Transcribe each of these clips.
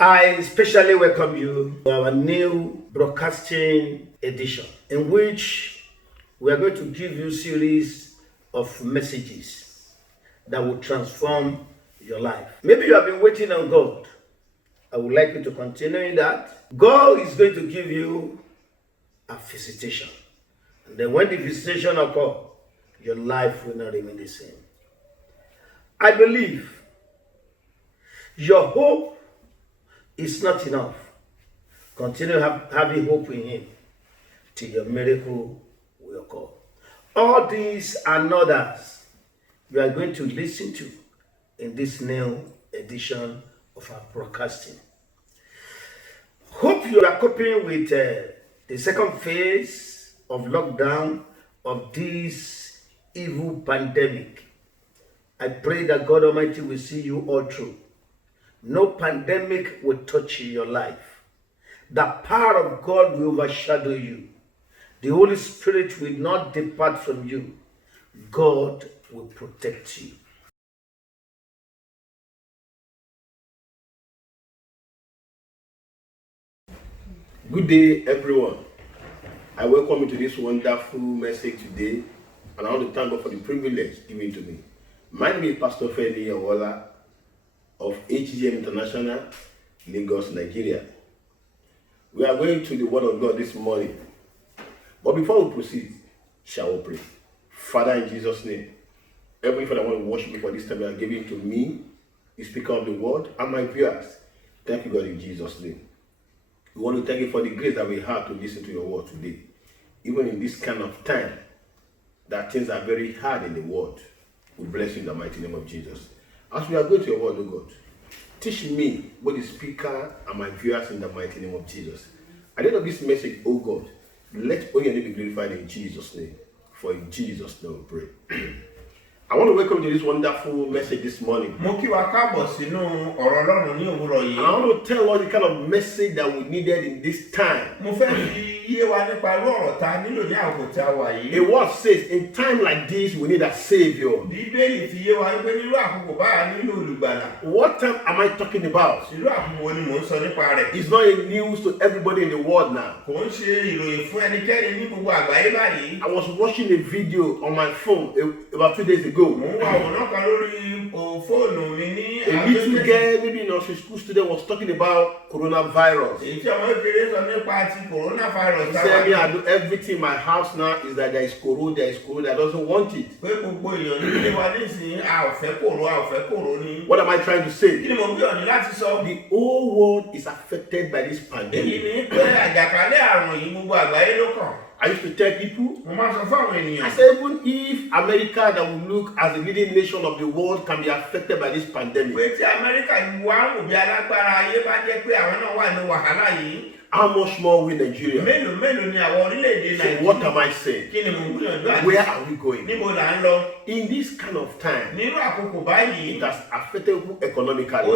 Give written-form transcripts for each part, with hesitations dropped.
I especially welcome you to our new broadcasting edition, in which we are going to give you a series of messages that will transform your life. Maybe you have been waiting on God. I would like you to continue in that. God is going to give you a visitation. And then when the visitation occurs, your life will not remain the same. I believe your hope is not enough. Continue having hope in Him till your miracle will occur. All these and others you are going to listen to in this new edition of our broadcasting. Hope you are coping with the second phase of lockdown of this evil pandemic. I pray that God Almighty will see you all through. No pandemic will touch your life. The power of God will overshadow you. The Holy Spirit will not depart from you. God will protect you. Good day, everyone. I welcome you to this wonderful message today, and I want to thank God for the privilege given to me. My name is Pastor Femi Awola of HGM International, Lagos, Nigeria. We are going to the Word of God this morning. But before we proceed, shall we pray? Father, in Jesus' name, Heavenly Father, I want to worship you for this time you are giving to me, the speaker of the word, and my viewers. Thank you, God, in Jesus' name. We want to thank you for the grace that we have to listen to your word today. Even in this kind of time, that things are very hard in the world. We bless you in the mighty name of Jesus. As we are going to your word, O God, teach me, both the speaker and my viewers, in the mighty name of Jesus. At the end of this message, O God, let all your name be glorified in Jesus' name. For in Jesus' name we pray. I want to welcome you to this wonderful message this morning. Mo kí wa káàbọ̀ sínú ọ̀rọ̀ Ọlọ́run ní òwúrọ̀ yìí. And I want to tell all the kind of message that we needed in this time. Mo fẹ́ fi yé wa nípa irú ọ̀rọ̀ tá a nílò ní àkókò tí a wà yìí. The word says, in time like this, we need a savior. Bíbélì fi yé wa pé nírú àkókò báyà nílò olùgbàlà. What time am I talking about? Irú àkókò wo ni mò ń sọ nípa rẹ̀? It's not a news to everybody in the world now. Kò ń ṣe ìròyìn fún ẹnikẹ́ni ní gbogbo àgbáyé báyìí. I was watching a video on my phone about 2 days ago. Mo ń wá àwòrán kan lórí fóònù mi ní A little girl, maybe a school student, was talking about coronavirus. èyí tí ọmọ kékeré sọ nípa ti coronavirus. He said, me, I do everything in my house now is that there is corona that doesn't want it. Pé gbogbo èèyàn nílé wa nísìnyí a ò fẹ́ kòró ni. What am I trying to say? Kí ni mo gbìyànjú láti sọ? The whole world is affected by this pandemic. Èyí ni pé àjàkálẹ̀ àrùn yìí gbogbo àgbáyé ló kàn. I used to tell people, Mo máa sọ fún àwọn ènìyàn. I said, even if America, that will look as the leading nation of the world, can be affected by this pandemic, Pé tí Amẹ́ríkà wá wò bí alágbára ayé bá jẹ́ pé àwọn náà wà ní wàhálà yìí. how much more we Nigeria? Mélòó ni àwọn orílẹ̀-èdè So Nàìjíríà? what am I saying? Kí ni mo gbìyànjú àti Where are we going? níbo là ń lọ? In this kind of time, Nínú àkókò báyìí, it has affected people economically.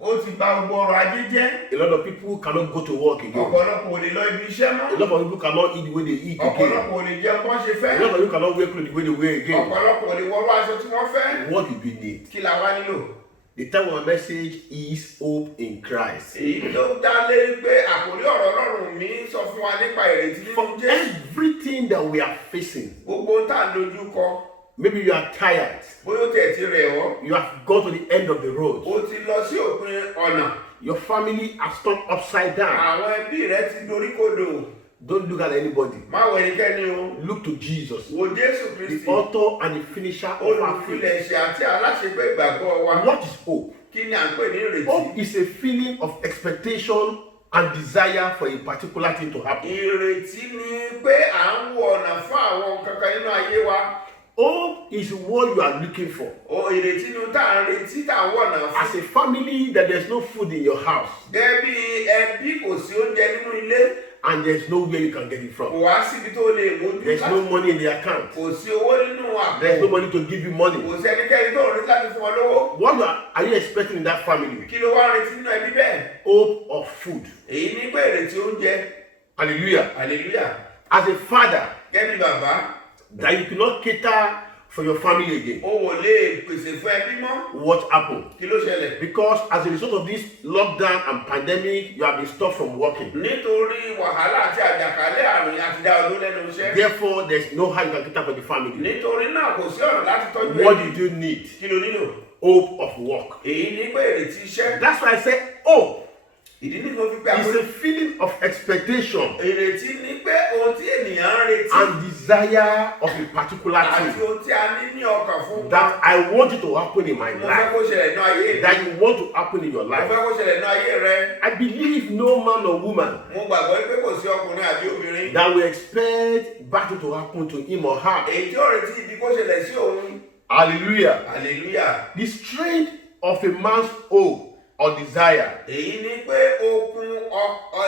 ó ti bà gbogbo ọrọ̀ ajé jẹ́. A lot of people cannot go to work again. Ọ̀pọ̀lọpọ̀ ò lè lọ ibi iṣẹ́ mọ́. A lot of people cannot eat the way they eat again. Ọ̀pọ̀lọpọ̀ ò lè jẹun bọ́n ṣe A fẹ́. lot of people cannot wear clothes the way they wear again. Ọ̀pọ̀lọpọ̀ ò lè wọrú aṣọ tí wọ́n fẹ́. What do we need? Kí la wá nílò? The time of my message is hope in Christ. Èyí tó dá lé pé àkòrí ọ̀rọ̀ Ọlọ́run mi sọ fún wa nípa ìrètí nínú For Jésù. everything that we are facing, Gbogbo ohun tá à ń dojú kọ, maybe you are tired, bóyá ó tiẹ̀ ti rẹ̀ ọ́, you have gone to the end of the road, ó ti lọ sí òpin ọ̀nà, your family has turned upside down. àwọn ẹbí rẹ ti doríkodò. Don't look at anybody. Má wo ẹnikẹ́ni o. Look to Jesus, Wo Jésù the Kristi, author and the finisher of our faith. olùpilẹ̀ṣẹ̀ àti aláṣepé ìgbàgbọ́ wa. What is hope? Kí ni à ń pè ní ìrètí? Hope is a feeling of expectation and desire for a particular thing to happen. Ìrètí ni pé à ń wo ọ̀nà fún àwọn kankan nínú ayé wa. Hope is what you are looking for. Ìrètí ni tá à ń retí tá à ń wọ̀nà fún. As a family, that there's no food in your house Gẹ́gẹ́ bí ẹbí kò sí oúnjẹ nínú ilé, and there's no where you can get it kò from. wá síbi tó lè mójú There's no money in the account. kò sí owó nínú àpò, There's no money to give you money. kò sí ẹnikẹ́ni tó ń retí láti fún ọ lówó. What are you expecting in that family? Kí ló wá ń retí nínú ẹbí bẹ́ẹ̀? Hope of food. Èyí ní pé ìrètí oúnjẹ. Hallelujah. Hallelujah. As a father, Gẹ́gẹ́ bí bàbá, that you cannot cater for your family again. O ò lè pèsè fún ẹbí mọ́. What happened? Kí ló ṣẹlẹ̀? Because as a result of this lockdown and pandemic, you have been stopped from working. Nítorí wàhálà àti àjàkálẹ̀ àrùn àti dá ọdún lẹ́nu iṣẹ́. Therefore, there's no how you can cater for the family. Nítorí náà kò sí ọ̀nà láti tọ́jú ẹbí. What did you need? Kí ló nílò? Hope of work. Èyí ní pé ìrètí iṣẹ́. That's why I say hope Ìdí ní mo fi pé is a feeling of expectation ìrètí ní pé ohun tí ènìyàn ń retí. and desire of a particular Àti thing ohun tí a ní ní ọkàn fún. that I want it to happen in my Mo fẹ́ life, kó ṣẹlẹ̀ ní ayé mi. that you want to happen in your Mo life. fẹ́ kó ṣẹlẹ̀ ní ayé rẹ. I believe no man or woman Mo gbàgbọ́ pé kò sí ọkùnrin àbí obìnrin. that will expect battle to happen to him or her. Èyí tí ó retí ibi kó ṣẹlẹ̀ sí òun. Hallelujah. Hallelujah. The strength of a man's hope or desire, Èyí ní pé okun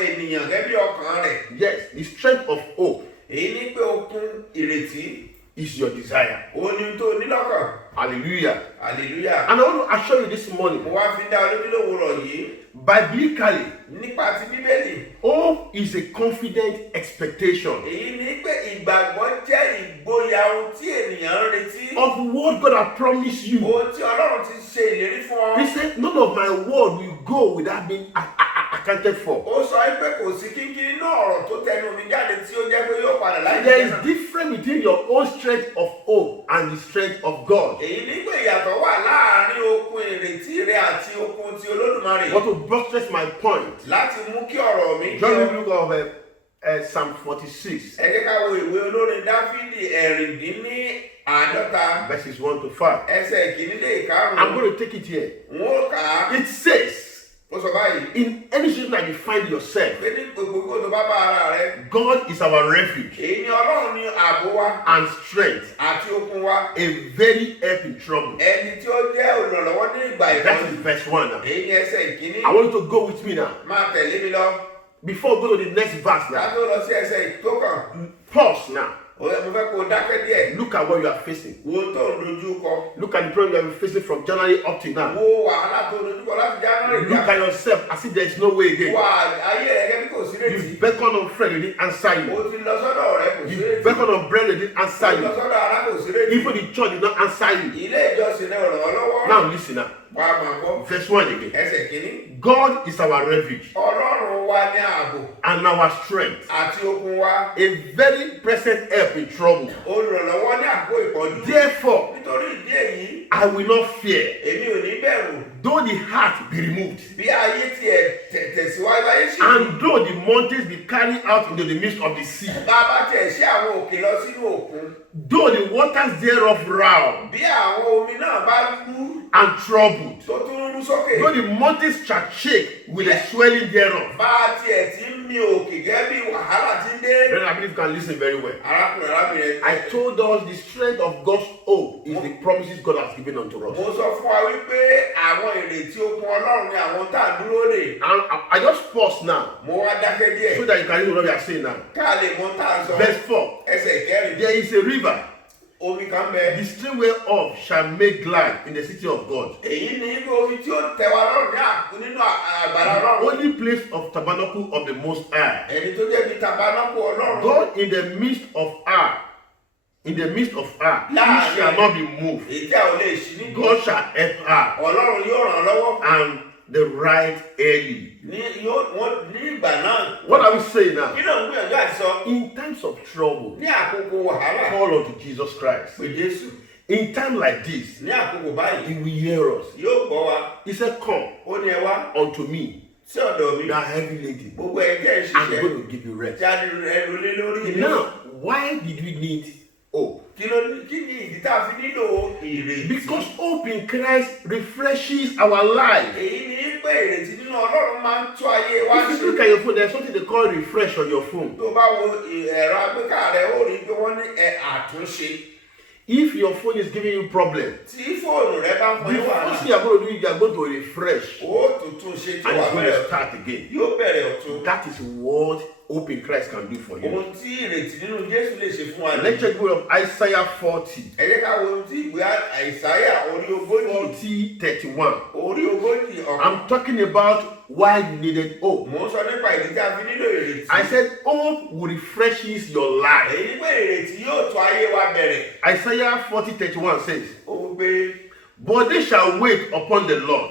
ènìyàn gẹ́gẹ́ bí ọkàn rẹ̀. yes, the strength of hope Èyí ní pé okun ìrètí. is your desire. Òun ni tó nílọ́kàn. Hallelujah. Hallelujah. And I want to assure you this morning, Mo wá fi dá olójú lówùúrọ̀ yìí. biblically, Nípa ti Bíbélì. hope is a confident expectation Èyí ní pé ìgbàgbọ́ jẹ́ ìgboyà ohun tí ènìyàn ń retí. of what God has promised you. Ohun tí Ọlọ́run ti ṣe ìlérí fún ọ. He said, none of my word will go without being accounted for. Ó sọ pé kò sí kíkiri náà ọ̀rọ̀ tó tẹnu mi jáde tí ó jẹ́ pé yóò padà láì There jẹ́ is náà. difference between your own strength of hope and the strength of God. Èyí ní pé ìyàtọ̀ wà láàárín okun ìrètí rẹ àti okun ti Olódùmarè. I want to buttress my point. Láti mú kí ọ̀rọ̀ mi Join me jẹ́. to look of Psalm 46, Ẹ jẹ́ ká wo ìwé olórin Dáfídì ẹ̀rìndínláàádọ́ta verses 1 to 5. ẹsẹ̀ ìkíní dé I'm ìkarùn-ún. going to take it here. N ó kà á. It says, Ó sọ báyìí. in any situation that you find yourself, Pé ní gbogbo tó bá bá ara rẹ. God is our refuge Èyí ni Ọlọ́run ní ààbò wa and strength, àti okun wa. a very help in trouble. Ẹni tí ó jẹ́ olùrànlọ́wọ́ ní ìgbà That ìbọn. is verse 1 now. Èyí ni ẹsẹ̀ ìkíní. I want you to go with me now. Máa tẹ̀lé mi lọ. Before we go to the next verse Ká now, tó lọ sí ẹsẹ̀ ìtókàn. pause now. Mo fẹ́ kó o dákẹ́ díẹ̀. Look at what you are facing. Wo tó ń dojú kọ. Look at the problem you have been facing from January up to now. Wo wàhálà tó ń dojú kọ láti January Look at yourself as if there is no way again. Wà ayé rẹ̀ gẹ́gẹ́ bí kò sí You retí. beckon on friend, they didn't answer O you. ti lọ sọ́dọ̀ rẹ̀ kò sí You retí. beckon on bread, they didn't O answer ti lọ you. sọ́dọ̀ ará kò sí retí. Even the church did not answer you. Ilé ìjọsìn rẹ̀ ràn ọ́ lọ́wọ́. Now listen now. Wà á máa gbọ́. Verse 1 again. Ẹsẹ̀ kìíní. God is our refuge Ọlọ́run wa ní ààbò and our strength, àti okun wa. a very present help in trouble. Olùrànlọ́wọ́ ní àkókò ìpọ́njú. Therefore, Nítorí ìdí èyí, I will not fear, èmi ò ní bẹ̀rù. though the heart be removed, Bí ayé tiẹ̀ tẹ̀síwájú ayé sì. and though the mountains be carried out into the midst of the sea, Bá a bá tiẹ̀ ṣí àwọn òkè lọ sínú òkun. though the waters thereof round Bí àwọn omi náà bá rú and troubled, tó tún rú sókè. though the mountains shall shake with the swelling thereof. Bá a tiẹ̀ ti ń mi òkè gẹ́gẹ́ bí wàhálà ti ń dé. Brethren, I believe you can listen very well. Arákùnrin arábìnrin. I told us the strength of God's hope is the promises God has given unto us. Mo sọ fún wa wípé àwọn ìrètí okun Ọlọ́run ni àwọn tá à ń dúró dè. And I just pause now Mo wá dákẹ́ díẹ̀. so that you can hear what we are saying now. Ká lè mọ tá à ń sọ. Verse 4. Ẹsẹ̀ kẹrin. There is a river, Omi kan bẹ. the stream whereof shall make glad in the city of God. Èyí ni ibi omi tí ó tẹ wa lọ́rùn nínú àgbàrá The Ọlọ́run. only place of tabernacle of the Most High. Ẹni tó jẹ́ bí tabernacle Ọlọ́run. God in the midst of her, he shall not be moved. Èyí tí a ò lè ṣí ní. God shall help her Ọlọ́run yóò ràn án lọ́wọ́. and the right early. Ní ìgbà náà. What are we saying now? Kí ló ń gbìyànjú àti sọ? In times of trouble, Ní àkókò wàhálà. call unto Jesus Christ. Pé Jésù. In time like this, Ní àkókò báyìí. he will hear us. Yóò gbọ́ wa. He said, come Ó ní ẹ wá unto me, sí ọ̀dọ̀ mi. thou heavy lady, Gbogbo ẹ̀ jẹ́ and I'm ìṣiṣẹ́. going to give you rest. Tí a ní ẹrù lé lórí ilé. Now, why did we need hope? Kí ni ìdí tá a fi nílò ìrètí? Because hope in Christ refreshes our life. Èyí ni pé ìrètí nínú Ọlọ́run máa ń tún ayé wa If ṣe. you look at your phone, there's something they call refresh on your phone. Tó bá wo ẹ̀rọ agbéká rẹ̀ ó rí i pé wọ́n ní àtúnṣe. If your phone is giving you problem, Tí fóònù rẹ bá ń the fún ìwà first thing náà, you're going to do is you're going to refresh, ó tuntun ṣe tí and wàá it's going to bẹ̀rẹ̀ start again. yóò bẹ̀rẹ̀ ọ̀tún. That is what hope in Christ can do for you. Ohun tí ìrètí nínú Jésù lè ṣe fún wa ni. Let's check the book of Isaiah 40. Ẹ jẹ́ ká wo ohun tí ìwé Àìsáyà orí ogójì. 40:31. Orí ogójì ọ̀kan. I'm talking about why you needed hope. Mo ń sọ nípa ìdí tí a fi nílò ìrètí. I said hope will refreshes your life. Èyí ni pé ìrètí yóò tún ayé wa bẹ̀rẹ̀. Isaiah 40:31 says, Ó wí pé but they shall wait upon the Lord,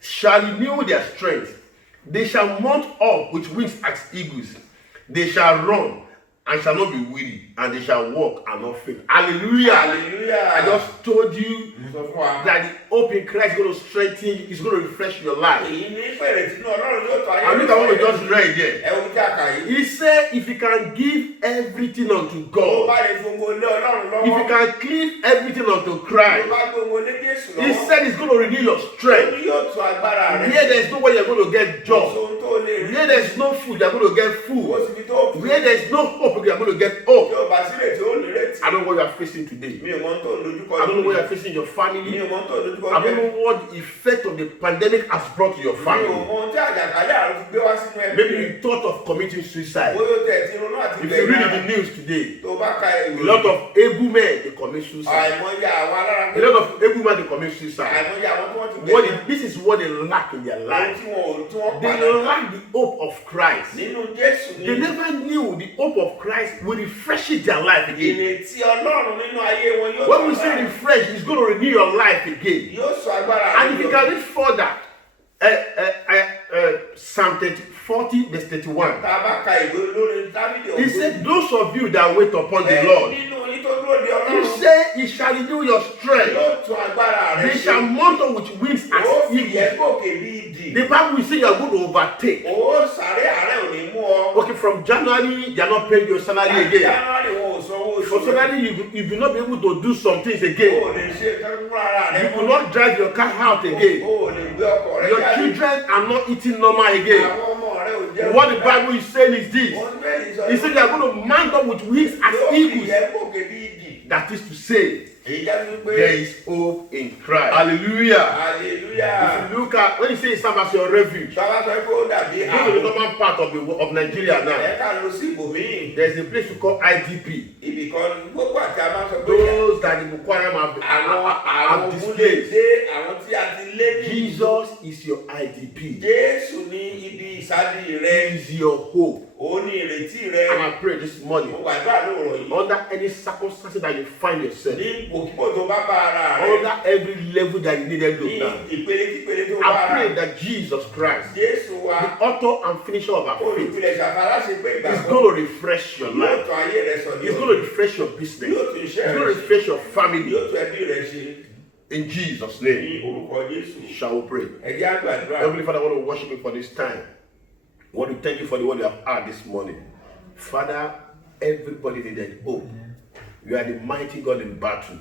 shall renew their strength. They shall mount up with wings as eagles. They shall run and shall not be weary, and they shall walk and not faint. Hallelujah. hallelujah. I just told you Mo sọ fún wa. that the hope in Christ is going to strengthen you, it's going to refresh your life. Èyí ni pé ìrètí náà Ọlọ́run yóò tún ayé I think I want to just read there. Ẹ wo tí a kà yìí. He said, if you can give everything unto Tó God, bá lè fún gbogbo lé Ọlọ́run if you lọ́wọ́. can cleave everything unto Tó Christ, bá gbogbo lé Jésù he lọ́wọ́. said it's going to renew your Ó strength. ní yóò tún agbára rẹ̀. Where there's no way you're going to get job, Ohun tó lè rí. where there's no food, you're going to get Ó food. sì fi tó kù. Where there's no hope, you're going to get hope. Tí o bá sílẹ̀ tí ó lè retí. I don't know what you're facing today. Mi ò mọ ohun tó ń dojúkọ. I don't know what you're facing in your Mi family. ò mọ ohun tó ń dojúkọ. I don't know what the effect of the pandemic has brought to your Mi ò family. mọ ohun tí àjàkálẹ̀ àrùn ti gbé wá sínú ẹbí Maybe rẹ̀. you thought of committing suicide. Bóyá o tẹ̀ tí ronú àti If you read gbẹ̀yìn the news today, tó bá ka a ìròyìn. lot of able men they commit suicide. Àìmọye àwọn alára A lot of able men they commit suicide. àìmọye àwọn tí wọ́n ti What gbẹ̀yìn. this is what they lack in their Ohun life. tí wọ́n They padà lack the hope of Christ. nínú Jésù They ni never knew the hope of Christ will refresh their life again. ìrètí Ọlọ́run nínú ayé wọn yóò When we say refresh, it's going to renew your life again. yóò sọ agbára And if you can read further, Psalm 40 verse 31. tá a bá ka ìwé olórin Dávídì He said, those of you that wait upon the Lord, nínú yín tó dúró de he Ọlọ́run said, he shall renew your strength. yóò tún agbára rẹ̀ They shall mount up with wings ó as fi eagles. yẹ gòkè bí idì The Bible will say you are going to overtake. ó sáré àárẹ̀ ò ní mú ọ. Okay, from January, they are not paying your salary again. January wọn ò sanwó For oṣù rẹ̀. salary, you will not be able to do some things O again. ò lè ṣe ìtọ́jú fún ara rẹ̀ You will not drive your car out again. O ò lè gbé ọkọ̀ rẹ̀ Your jáde. children are not eating normal again. Àwọn ọmọ rẹ̀ ò jẹ́ What the Bible is saying is this. Wọ́n bẹ́ẹ̀ ní sọ He said they are going to mount up with wings as yóò fi eagles. yẹ gòkè bí idì. That is to say, Èyí jáde wípé there is hope in Christ. Hallelujah. hallelujah. If you look at, when you say Islam as your refuge, Bàbá sọ pé ó dàbí go to the ààbò. northern part of Nigeria now. Ẹ̀ka lọ sí ibòmíì. There's a place we call IDP. Ibì kan gbogbo àti a máa sọ pé Those that the Boko Haram àwọn have múlẹ̀ displaced. dé àwọn tí a ti lé ní. Jesus is your IDP. Jésù ní ibi ìsádi He rẹ̀. is your hope. Ó ní ìrètí And rẹ̀. I pray this morning, Mo gbàdúrà lóòrọ̀ yìí. under any circumstances that you find yourself, Ní ipòkípò tó bá bá ara rẹ̀. under every level that you needed to Ní now, ìpele kípele tó bá I ara pray rẹ̀. that Jesus Christ, Jésù wa. the author and finisher of our faith, Olùpilẹ̀ ṣàfàlà ṣe pé is ìgbàgbọ́ going to refresh your yóò life. tún ayé rẹ̀ sọ ní It's going to refresh your business. yóò tún It's iṣẹ́ going to rẹ̀ ṣe refresh your family. yóò tún ẹbí rẹ̀ ṣe In Jesus' ní name, orúkọ Jésù. shall we pray. Ẹ jẹ́ á gbàdúrà. Heavenly Father, I want to worship you for this time. I want to thank you for the word you have heard this morning. Father, everybody needed hope. You are the mighty God in battle.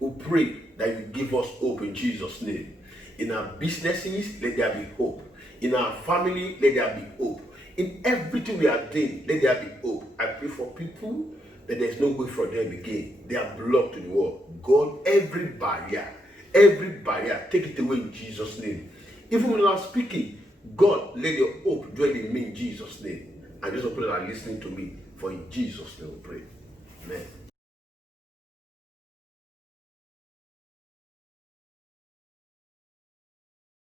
We pray that you give us hope in Jesus' name. In our businesses, let there be hope. In our family, let there be hope. In everything we are doing, let there be hope. I pray for people that there's no way for them again. They are blocked to the world. God, every barrier, take it away in Jesus' name. Even when I'm speaking, God, let your hope dwell in me in Jesus' name. And just people that are listening to me, for in Jesus' name we pray. Amen.